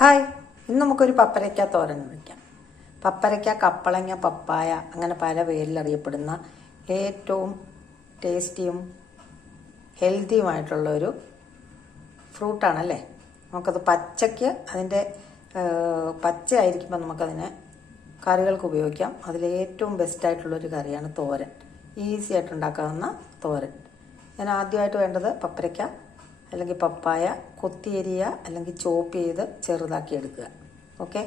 Hi ഇന്ന് നമുക്കൊരു പപ്പരയ്ക്ക തോരൻ വയ്ക്കാം പപ്പരയ്ക്ക കപ്പളങ്ങ പപ്പായ അങ്ങനെ പല പേരിൽ അറിയപ്പെടുന്ന ഏറ്റവും ടേസ്റ്റിയും ഹെൽത്തിയുമായിട്ടുള്ള ഒരു ഫ്രൂട്ടാണല്ലേ? നമുക്കത് പച്ചയ്ക്ക് അതിന്റെ പച്ചയായിരിക്കുമ്പോൾ നമുക്കതിനെ കറികൾക്ക് ഉപയോഗിക്കാം. അതിലേറ്റവും ബെസ്റ്റായിട്ടുള്ളൊരു കറിയാണ് തോരൻ. ഈസി ആയിട്ട് ഉണ്ടാക്കാവുന്ന തോരൻ. ഞാൻ ആദ്യമായിട്ട് വേണ്ടത് പപ്പരയ്ക്ക അല്ലെങ്കിൽ പപ്പായ കൊത്തിയരിയ അല്ലെങ്കിൽ ചോപ്പ് ചെയ്ത് ചെറുതാക്കി എടുക്കുക. ഓക്കെ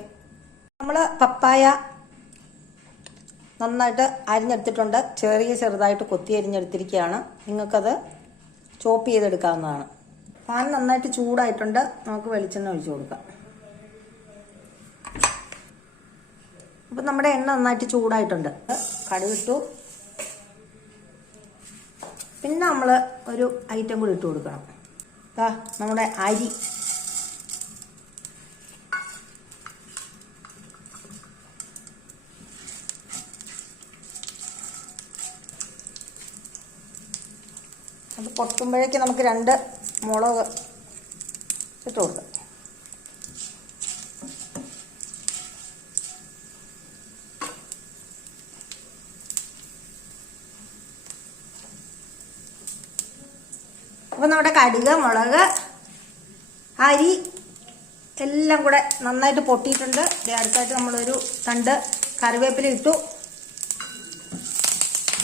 നമ്മൾ പപ്പായ നന്നായിട്ട് അരിഞ്ഞെടുത്തിട്ടുണ്ട്. ചെറിയ ചെറുതായിട്ട് കൊത്തി അരിഞ്ഞെടുത്തിരിക്കുകയാണ്. നിങ്ങൾക്കത് ചോപ്പ് ചെയ്തെടുക്കാവുന്നതാണ്. പാൻ നന്നായിട്ട് ചൂടായിട്ടുണ്ട്. നമുക്ക് വെളിച്ചെണ്ണ ഒഴിച്ചു കൊടുക്കാം. അപ്പം നമ്മുടെ എണ്ണ നന്നായിട്ട് ചൂടായിട്ടുണ്ട്. കടുകിട്ടു. പിന്നെ നമ്മൾ ഒരു ഐറ്റം കൂടി ഇട്ട് കൊടുക്കണം. ദാ നമ്മുടെ അരി. അത് പൊട്ടുമ്പോഴേക്ക് നമുക്ക് രണ്ട് മുളക് ഇട്ട് കൊടുക്കാം അപ്പോൾ നമ്മുടെ കടുക് മുളക് അരി എല്ലാം കൂടെ നന്നായിട്ട് പൊട്ടിയിട്ടുണ്ട്. അടുത്തായിട്ട് നമ്മളൊരു തണ്ട് കറിവേപ്പില ഇട്ടു.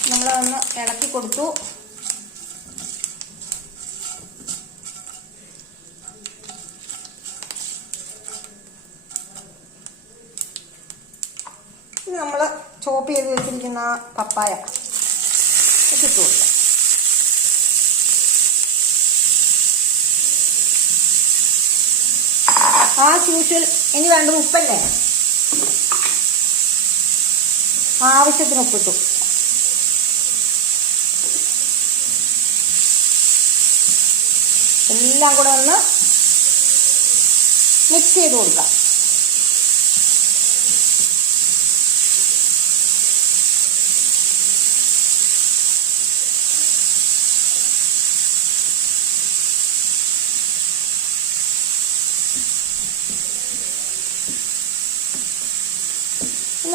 നമ്മളതൊന്ന് ഇളക്കി കൊടുത്തു. നമ്മൾ ചോപ്പ് ചെയ്ത് വെച്ചിരിക്കുന്ന പപ്പായ ഇട്ട് ആസ് യൂഷ്വൽ ഇനി വേണ്ടത് ഉപ്പല്ലേ? ആവശ്യത്തിന് ഉപ്പിട്ടു. എല്ലാം കൂടെ ഒന്ന് മിക്സ് ചെയ്ത് കൊടുക്കാം.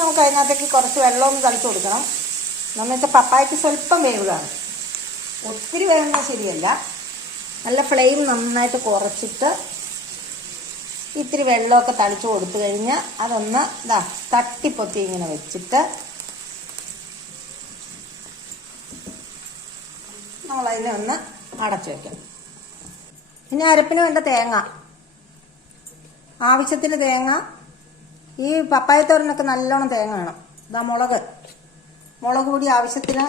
നമുക്ക് അതിനകത്തേക്ക് കുറച്ച് വെള്ളമൊന്ന് തളിച്ചു കൊടുക്കണം. എന്ന് വെച്ചാൽ പപ്പായക്ക് സ്വല്പം വേവുകയാണ്. ഒത്തിരി വേവുന്നത് ശരിയല്ല. നല്ല ഫ്ലെയിം നന്നായിട്ട് കുറച്ചിട്ട് ഇത്തിരി വെള്ളമൊക്കെ തളിച്ചു കൊടുത്തു കഴിഞ്ഞാൽ അതൊന്ന് ഇതാ തട്ടിപ്പൊത്തി ഇങ്ങനെ വെച്ചിട്ട് നമ്മളതിനെ ഒന്ന് അടച്ചു വയ്ക്കാം പിന്നെ അരപ്പിന് വേണ്ട തേങ്ങ. ആവശ്യത്തിന് തേങ്ങ ഈ പപ്പായത്തോരനൊക്കെ നല്ലോണം തേങ്ങ വേണം. ഇതാ മുളക്. മുളക് പൊടി ആവശ്യത്തിന്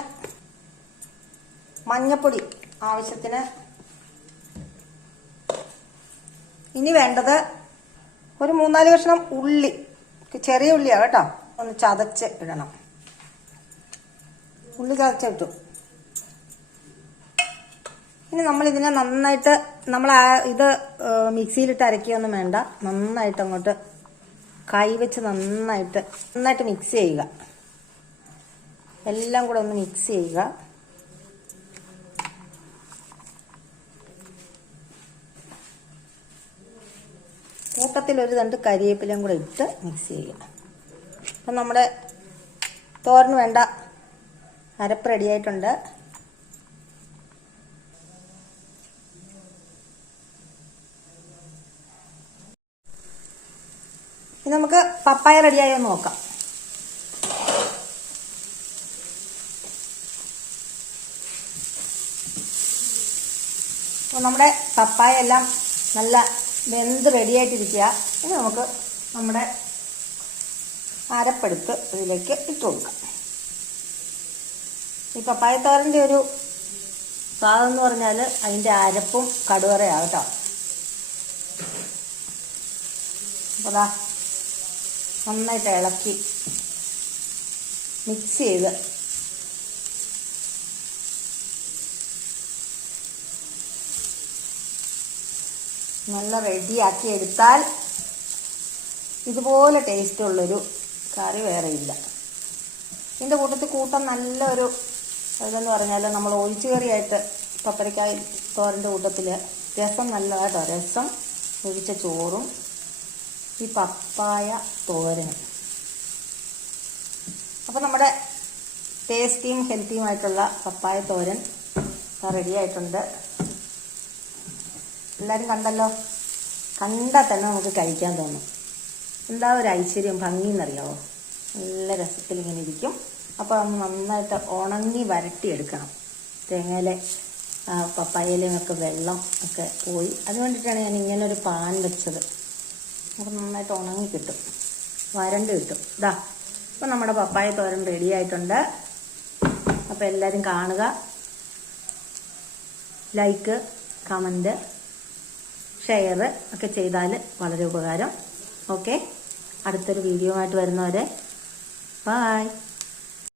മഞ്ഞപ്പൊടി ആവശ്യത്തിന്. ഇനി വേണ്ടത് ഒരു മൂന്നാൽ കഷ്ണം ഉള്ളി. ചെറിയ ഉള്ളിയാണ് കേട്ടോ. ഒന്ന് ചതച്ച് ഇടണം. ഉള്ളി ചതച്ചിട്ടു ഇനി നമ്മൾ ഇതിനെ നന്നായിട്ട് നമ്മൾ ഇത് മിക്സിയിലിട്ട് അരക്കുകയൊന്നും വേണ്ട. നന്നായിട്ട് അങ്ങോട്ട് കൈവച്ച് നന്നായിട്ട് നന്നായിട്ട് മിക്സ് ചെയ്യുക. എല്ലാം കൂടെ ഒന്ന് മിക്സ് ചെയ്യുക. കൂട്ടത്തിൽ ഒരു രണ്ട് കരിവേപ്പിലയും കൂടെ ഇട്ട് മിക്സ് ചെയ്യുക. അപ്പം നമ്മുടെ തോരന് വേണ്ട അരപ്പ് റെഡിയായിട്ടുണ്ട് ഇനി നമുക്ക് പപ്പായ റെഡിയായോ നോക്കാം. അപ്പോൾ നമ്മുടെ പപ്പായ എല്ലാം നല്ല വെന്ത് റെഡിയായിട്ടിരിക്കുക ഇനി നമുക്ക് നമ്മുടെ അരപ്പെടുത്ത് ഇതിലേക്ക് ഇട്ട് കൊടുക്കാം. ഈ പപ്പായത്തോരന്റെ ഒരു സ്വാദം എന്ന് പറഞ്ഞാൽ അതിന്റെ അരപ്പും കടുവറയാണ് കേട്ടോ. അപ്പോൾ നന്നായിട്ട് ഇളക്കി മിക്സ് ചെയ്ത്. നല്ല റെഡിയാക്കി എടുത്താൽ ഇതുപോലെ ടേസ്റ്റ് ഉള്ളൊരു കറി വേറെ ഇല്ല. ഇതിന്റെ കൂട്ടത്തിൽ കൂട്ടം നല്ലൊരു ഇതെന്ന് പറഞ്ഞാൽ നമ്മൾ ഒഴിച്ചു കറിയായിട്ട് പപ്പരക്കായ തോരന്റെ കൂട്ടത്തിൽ രസം നല്ലതായിട്ടോ രസം ഒഴിച്ച ചോറും ഈ പപ്പായ തോരൻ. അപ്പോൾ നമ്മുടെ ടേസ്റ്റിയും ഹെൽത്തിയുമായിട്ടുള്ള പപ്പായ തോരൻ റെഡി ആയിട്ടുണ്ട്. എല്ലാവരും കണ്ടല്ലോ? കണ്ടാൽ തന്നെ നമുക്ക് കഴിക്കാൻ തോന്നും. എന്താ ഒരു ഐശ്വര്യം ഭംഗി എന്നറിയാവോ നല്ല രസത്തിൽ ഇങ്ങനെ ഇരിക്കും. അപ്പോൾ അത് നന്നായിട്ട് ഉണങ്ങി വരട്ടിയെടുക്കണം. തേങ്ങയിലെ പപ്പായയിലും ഒക്കെ വെള്ളം ഒക്കെ പോയി. അതുകൊണ്ടിട്ടാണ് ഞാൻ ഇങ്ങനൊരു പാൻ വെച്ചത്. അപ്പോൾ നന്നായിട്ട് ഉണങ്ങി കിട്ടും. വരണ്ട് കിട്ടും. ഇതാ ഇപ്പം നമ്മുടെ പപ്പായ തോരൻ റെഡി ആയിട്ടുണ്ട്. അപ്പോൾ എല്ലാവരും കാണുക. ലൈക്ക് കമന്റ് ഷെയർ ഒക്കെ ചെയ്താൽ വളരെ ഉപകാരം. ഓക്കെ അടുത്തൊരു വീഡിയോ ആയിട്ട് വരുന്നവരെ. ബായ്